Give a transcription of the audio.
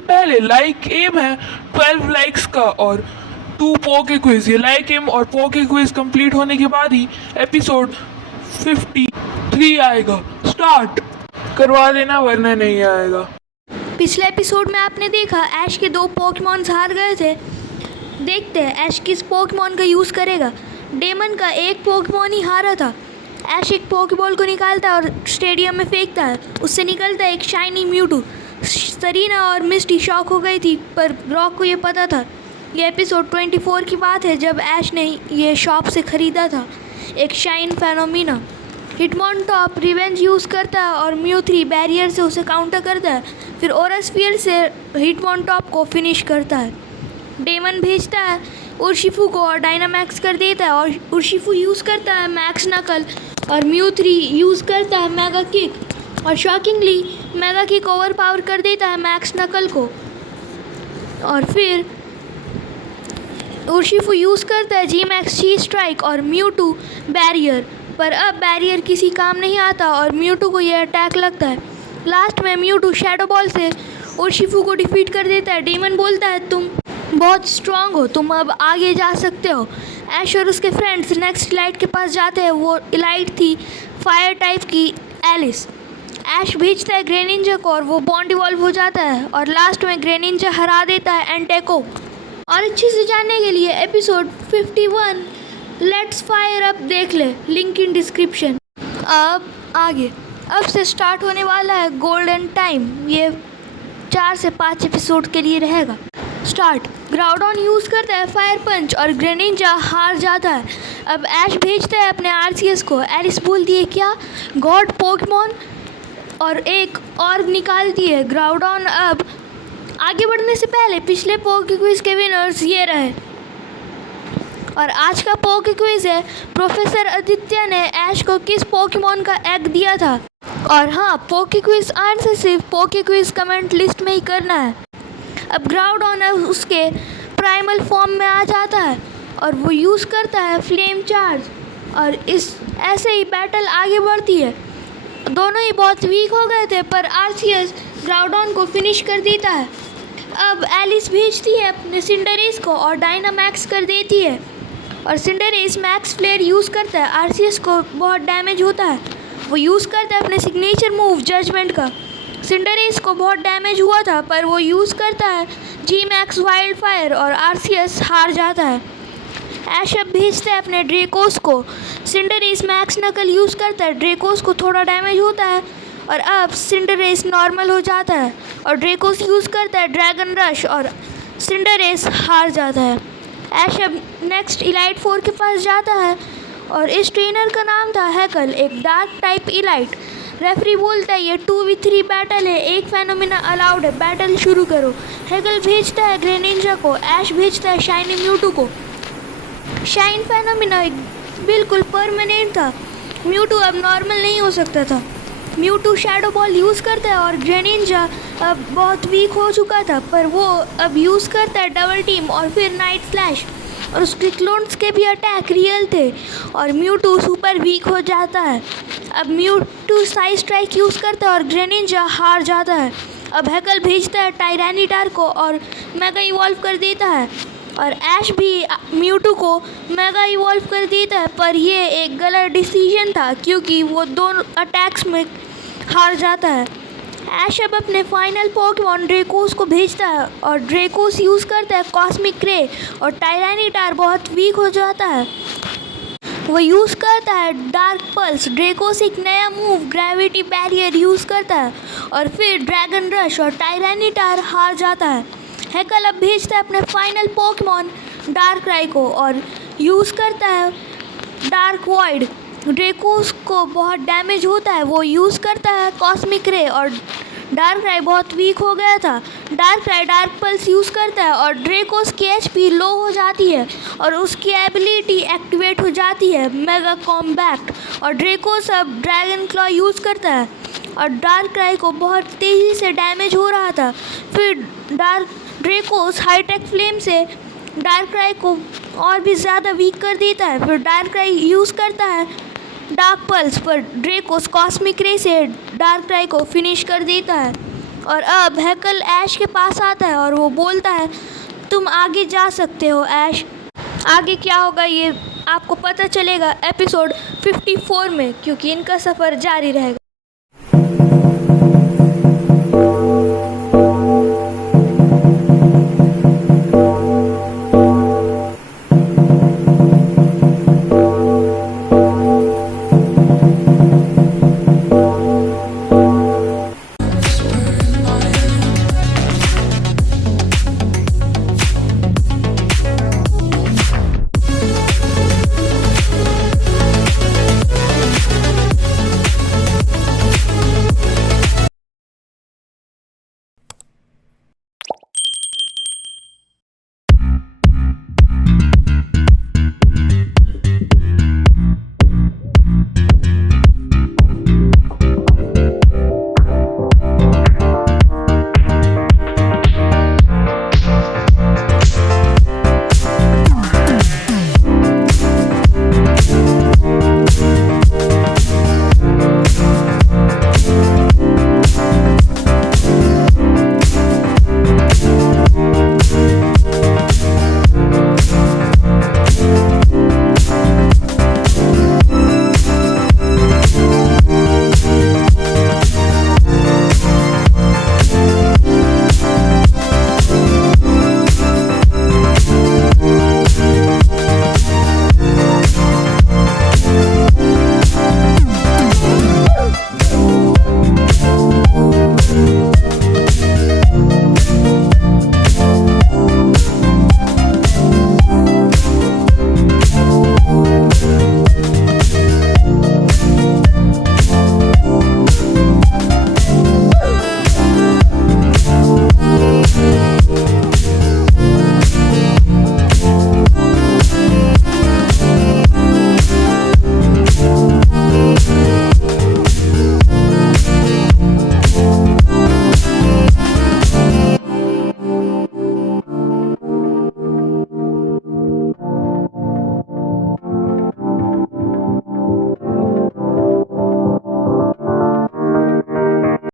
से पहले like M है 12 लाइक्स का और 2 पोके क्विज। ये लाइक एम और पोके क्विज कंप्लीट होने के बाद ही एपिसोड 53 आएगा। स्टार्ट करवा देना वरना नहीं आएगा। पिछले एपिसोड में आपने देखा ऐश के 2 पोकेमॉन्स हार गए थे। देखते हैं ऐश किस पोकेमॉन का यूज़ करेगा। डेमन का एक पोकेमॉन ही हारा था। ऐश एक पोकेबॉल को निकालता है और स्टेडियम में फेंकता है। उससे निकलता है एक शाइनी म्यूटू। सरीना और मिस्टी शॉक हो गई थी, पर रॉक को ये पता था। ये एपिसोड 24 की बात है जब ऐश ने ये शॉप से ख़रीदा था एक शाइन फेनोमिना। हिटमॉन्टॉप रिवेंज यूज़ करता है और म्यू3 बैरियर से उसे काउंटर करता है। फिर ओरास्फीयर से हिटमॉन्टॉप को फिनिश करता है। डेमन भेजता है उर्शिफू को और डायनामैक्स कर देता है और उर्शिफू यूज़ करता है मैक्स नकल और म्यू3 यूज़ करता है मेगा किक और shockingly mega kick over power कर देता है मैक्स नकल को। और फिर उर्शिफू यूज़ करता है जी मैक्स ची स्ट्राइक और म्यू2 बैरियर, पर अब बैरियर किसी काम नहीं आता और म्यू2 को यह अटैक लगता है। लास्ट में म्यू2 शैडो बॉल से उर्शिफू को डिफीट कर देता है। डेमन बोलता है तुम बहुत स्ट्रांग हो, तुम अब आगे जा सकते हो। ऐश और उसके फ्रेंड्स नेक्स्ट इलाइट के पास जाते हैं। वो इलाइट थी फायर टाइप की एलिस। ऐश भेजता है ग्रेनिंजा को और वो बॉन्ड इवॉल्व हो जाता है और लास्ट में ग्रेनिंजा हरा देता है एंटेको। और अच्छे से जानने के लिए एपिसोड 51 लेट्स फायर अप देख ले, लिंक इन डिस्क्रिप्शन। अब आगे अब से स्टार्ट होने वाला है गोल्डन टाइम। ये 4 से 5 एपिसोड के लिए रहेगा। स्टार्ट ग्राउडॉन यूज़ करता है फायर पंच और ग्रेनिंजा हार जाता है। अब ऐश भेजता है अपने आरसीएस को। एलिस बोलती है क्या गॉड पोकेमॉन और एक और निकालती है। ग्राउडॉन अब आगे बढ़ने से पहले पिछले पोके क्विज के विनर्स ये रहे और आज का पोके क्विज है प्रोफेसर आदित्य ने ऐश को किस पोकेमॉन का एग दिया था। और हाँ, पोके क्विज आंसर सिर्फ पोके क्विज कमेंट लिस्ट में ही करना है। अब ग्राउडॉन उसके प्राइमल फॉर्म में आ जाता है और वो यूज़ करता है फ्लेम चार्ज और ऐसे ही बैटल आगे बढ़ती है। दोनों ही बहुत वीक हो गए थे पर आरसीएस ग्राउडॉन को फिनिश कर देता है। अब एलिस भेजती है अपने सिंडरेस को और डायनामैक्स कर देती है और सिंडरेस मैक्स फ्लेयर यूज़ करता है। आरसीएस को बहुत डैमेज होता है। वो यूज़ करता है अपने सिग्नेचर मूव जजमेंट का। सिंडरेस को बहुत डैमेज हुआ था पर वो यूज़ करता है जी मैक्स वाइल्ड फायर और आरसीएस हार जाता है। ऐश अब भेजता है अपने ड्रेकोस को। सिंडरेस मैक्स नकल यूज़ करता है। ड्रेकोस को थोड़ा डैमेज होता है और अब सिंडरेस नॉर्मल हो जाता है और ड्रेकोस यूज़ करता है ड्रैगन रश और सिंडरेस हार जाता है। ऐश अब नेक्स्ट इलाइट 4 के पास जाता है और इस ट्रेनर का नाम था हैकल, एक डार्क टाइप इलाइट। रेफरी बोलता है ये 2v3 बैटल है, एक फेनोमिना अलाउड है, बैटल शुरू करो। हैकल भेजता है ग्रेनिंजा को। ऐश भेजता है शाइनी म्यूटू को। शाइन फेनोमिना बिल्कुल परमानेंट था। म्यूटू अब नॉर्मल नहीं हो सकता था। म्यूटू शैडो बॉल यूज़ करता है और ग्रेनिंजा अब बहुत वीक हो चुका था पर वो अब यूज़ करता है डबल टीम और फिर नाइट फ्लैश और उसके क्लोन्स के भी अटैक रियल थे और म्यूटू सुपर वीक हो जाता है। अब म्यूटू साइड स्ट्राइक यूज़ करता है और ग्रेनिंजा हार जाता है। अब हैकल भेजता है टायरानिटार को और मेगा इवॉल्व कर देता है और ऐश भी म्यूटू को मेगा इवॉल्व कर देता है, पर ये एक गलत डिसीजन था क्योंकि वो दोनों अटैक्स में हार जाता है। ऐश अब अपने फाइनल पोकेमॉन ड्रेकोस को भेजता है और ड्रेकोस यूज़ करता है कॉस्मिक रे और टायरानिटार बहुत वीक हो जाता है। वो यूज़ करता है डार्क पल्स। ड्रेकोस एक नया मूव ग्रेविटी बैरियर यूज़ करता है और फिर ड्रैगन रश और टायरानिटार हार जाता है। हैकल अब भेजता है अपने फाइनल पोकेमॉन डार्कराई को और यूज़ करता है डार्क वॉइड। ड्रेकोस को बहुत डैमेज होता है। वो यूज़ करता है कॉस्मिक रे और डार्कराई बहुत वीक हो गया था। डार्कराई डार्क पल्स यूज़ करता है और ड्रेकोस की एचपी लो हो जाती है और उसकी एबिलिटी एक्टिवेट हो जाती है मेगा कॉम्बैक्ट और ड्रेकोस अब ड्रैगन क्लॉ यूज़ करता है और डार्कराई को बहुत तेज़ी से डैमेज हो रहा था। फिर ड्रेकोस हाईटेक फ्लेम से डार्कराई को और भी ज़्यादा वीक कर देता है। फिर डार्कराई यूज़ करता है डार्क पल्स पर ड्रेकोस कॉस्मिक रे से डार्कराई को फिनिश कर देता है और अब हैकल ऐश के पास आता है और वो बोलता है तुम आगे जा सकते हो ऐश। आगे क्या होगा ये आपको पता चलेगा एपिसोड 54 में, क्योंकि इनका सफ़र जारी रहेगा।